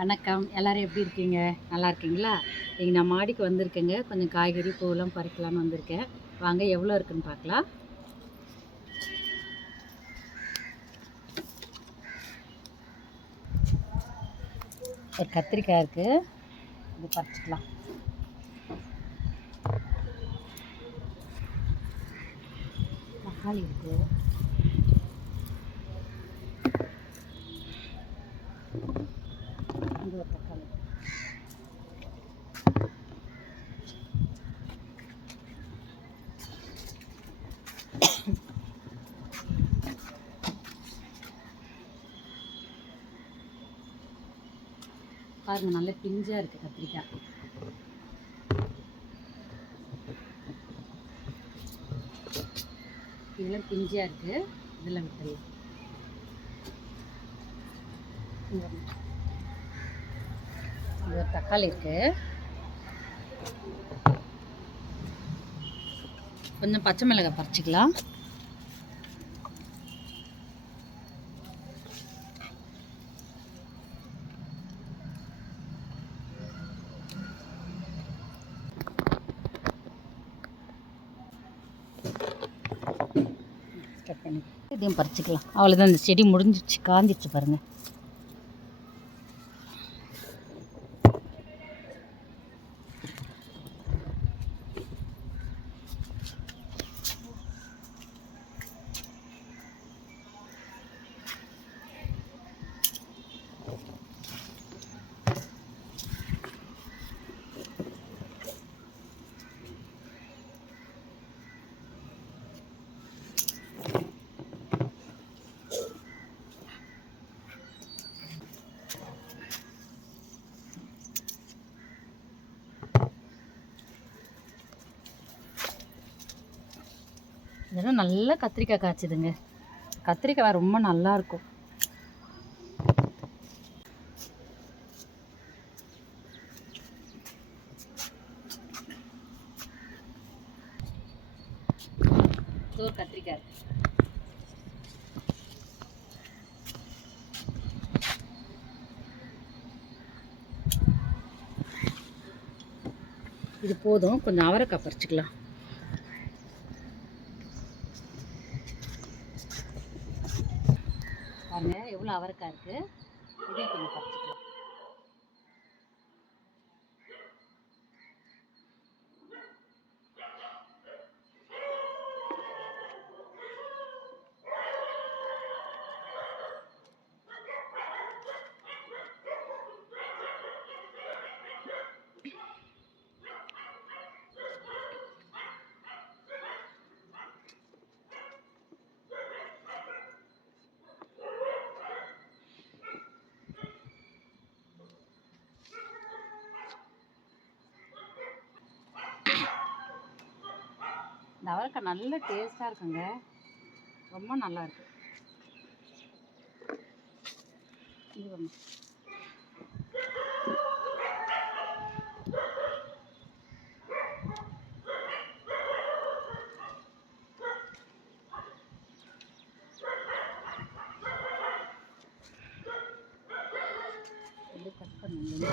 வணக்கம். எல்லோரும் எப்படி இருக்கீங்க? நல்லா இருக்கீங்களா? இன்றைக்கி நான் மாடிக்கு வந்திருக்கேங்க. கொஞ்சம் காய்கறி பூவெல்லாம் பறிக்கலான்னு வந்திருக்கேன். வாங்க எவ்வளோ இருக்குன்னு பார்க்கலாம். ஒரு கத்திரிக்காய் இருக்குது, இது பறிச்சிக்கலாம். தக்காளி இருக்குது, இது ஒரு தக்காளி. பாருங்க, நல்ல பிஞ்சாக இருக்குது கத்திரிக்காய். இதெல்லாம் பிஞ்சாக இருக்குது, இதெல்லாம் விட்டுடலாம். இது ஒரு தக்காளி இருக்குது, கொஞ்சம் பச்சை மிளகாய் பறிச்சிக்கலாம். இதையும் பறிச்சிக்கலாம். அவ்வளோதான், இந்த செடி முடிஞ்சிடுச்சு, காந்திடுச்சு பாருங்கள். இதெல்லாம் நல்லா கத்திரிக்காய் காய்ச்சிதுங்க. கத்திரிக்காய் ரொம்ப நல்லாயிருக்கும். ஒரு கத்திரிக்காய் இது போதும். கொஞ்சம் அவரைக்காய் பறிச்சிக்கலாம். பாருங்க எவ்வளோ அவரைக்காய் இருக்குது, இதையும் கொஞ்சம் பறிச்சிக்கலாம். இந்த அவரைக்காய் நல்ல டேஸ்ட்டாக இருக்குங்க, ரொம்ப நல்லா இருக்கு. இது ஒன்று கட் பண்ணுங்க.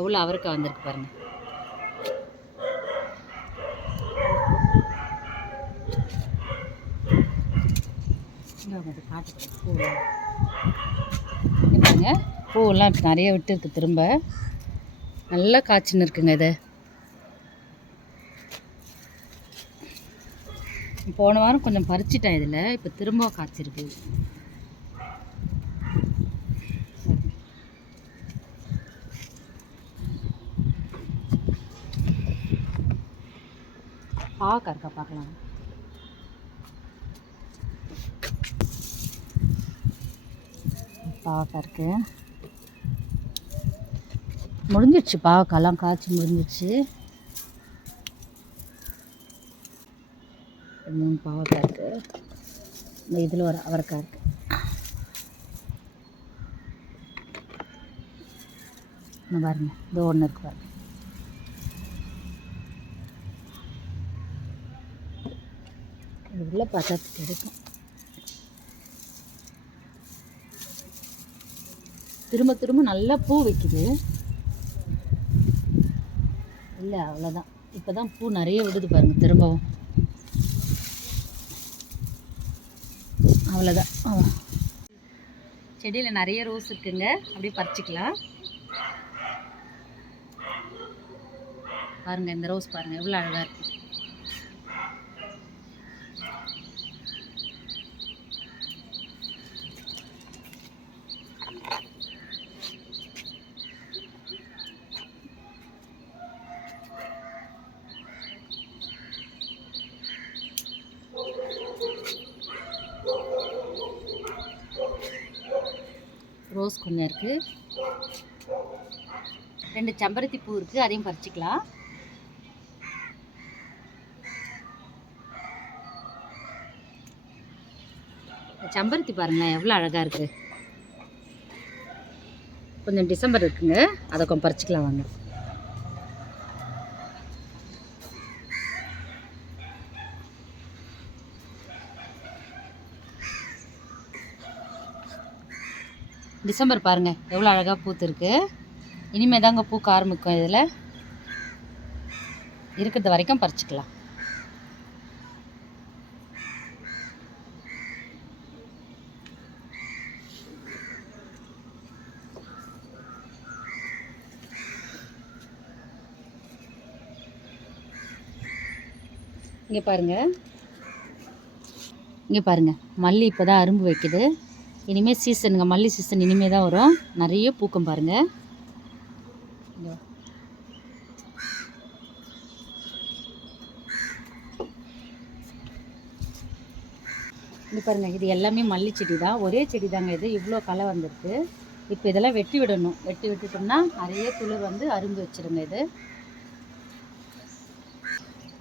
எவ்வளோ அவரைக்காய் வந்திருக்கு பாருங்க. பாருங்க, பூவெல்லாம் இப்போ நிறைய விட்டு இருக்கு, திரும்ப நல்லா காய்ச்சின்னு இருக்குங்க. இது போன வாரம் கொஞ்சம் பறிச்சிட்டேன், இதில் இப்போ திரும்ப காய்ச்சிருக்கு. பாவக்காய் இருக்கா பார்க்கலாம். பாவக்காய் இருக்கு, முடிஞ்சிடுச்சு. பாவக்காய்லாம் காய்ச்சி முடிஞ்சிடுச்சு. 3 பாவக்காய் இருக்கு, இந்த இதில் ஒரு அவரைக்காய் இருக்கு. இன்னும் பாருங்கள், இது ஒன்று இருக்கு பாருங்கள். இது உள்ள பார்த்தா கிடைக்கும். திரும்ப திரும்ப நல்லா பூ வைக்குது. இல்லை அவ்வளோதான், இப்போ தான் பூ நிறைய விடுது பாருங்கள். திரும்பவும் அவ்வளோதான். செடியில் நிறைய ரோஸ் இருக்குங்க, அப்படியே பறிச்சிக்கலாம். பாருங்கள், இந்த ரோஸ் பாருங்கள் எவ்வளோ அழகாக இருக்குது. ரோஸ் கொஞ்சம் இருக்குது, 2 செம்பருத்தி பூ இருக்குது, அதையும் பறிச்சிக்கலாம். செம்பருத்தி பாருங்களேன் எவ்வளோ அழகாக இருக்குது. கொஞ்சம் டிசம்பர் இருக்குங்க, அதை கொஞ்சம் பறிச்சிக்கலாம் வாங்க. டிசம்பர் பாருங்கள் எவ்வளோ அழகாக பூத்துருக்கு. இனிமேல் தாங்க பூக்க ஆரம்பிக்கும். இதில் இருக்கிறது வரைக்கும் பறிச்சிக்கலாம். இங்கே பாருங்கள், மல்லி இப்போ தான் அரும்பு வைக்குது. இனிமேல் சீசனுங்க, மல்லி சீசன் இனிமேல் தான் வரும். நிறைய பூக்கம் பாருங்கள். இங்கே பாருங்கள், இது எல்லாமே மல்லி செடி தான், ஒரே செடி தாங்க. இது இவ்வளோ களை வந்திருக்கு. இப்போ இதெல்லாம் வெட்டி விடணும். வெட்டி விட்டுட்டோம்னா நிறைய துளிர் வந்து அரும்பு வச்சுருங்க.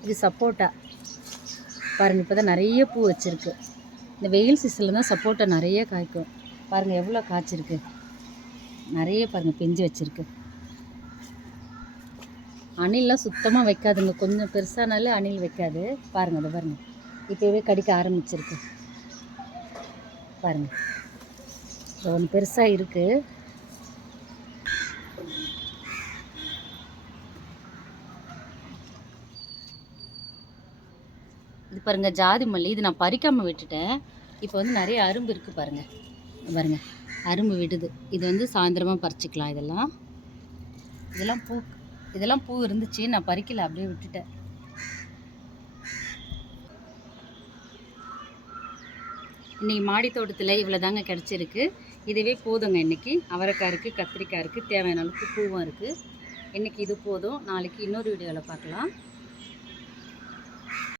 இது சப்போட்டா பாருங்கள், இப்போ தான் நிறைய பூ வச்சுருக்கு. இந்த வெயில் சீசனில் தான் சப்போட்டா நிறைய காய்க்கும். பாருங்கள் எவ்வளோ காய்ச்சிருக்கு, நிறைய பாருங்கள் பிஞ்சு வச்சுருக்கு. அணில்லாம் சுத்தமாக வைக்காதுங்க, கொஞ்சம் பெருசானாலும் அணில் வைக்காது. பாருங்கள், அதை பாருங்கள் இப்போவே கடிக்க ஆரம்பிச்சிருக்கு. பாருங்கள், இது ஒன்று பெருசாக இருக்குது. இது பாருங்கள் ஜாதி மல்லி, இது நான் பறிக்காமல் விட்டுட்டேன். இப்போ வந்து நிறைய அரும்பு இருக்குது பாருங்கள். பாருங்கள் அரும்பு விடுது. இது வந்து சாயந்தரமாக பறிச்சிக்கலாம். இதெல்லாம் பூ இருந்துச்சு, நான் பறிக்கல, அப்படியே விட்டுட்டேன். இன்றைக்கி மாடி தோட்டத்தில் இவ்வளோ தாங்க கிடச்சிருக்கு. இதுவே போதுங்க. இன்றைக்கி அவரைக்காய் இருக்குது, கத்திரிக்காய் இருக்குது, தேவையான அளவுக்கு பூவும் இருக்குது. இன்றைக்கி இது போதும். நாளைக்கு இன்னொரு வீடியோவில் பார்க்கலாம்.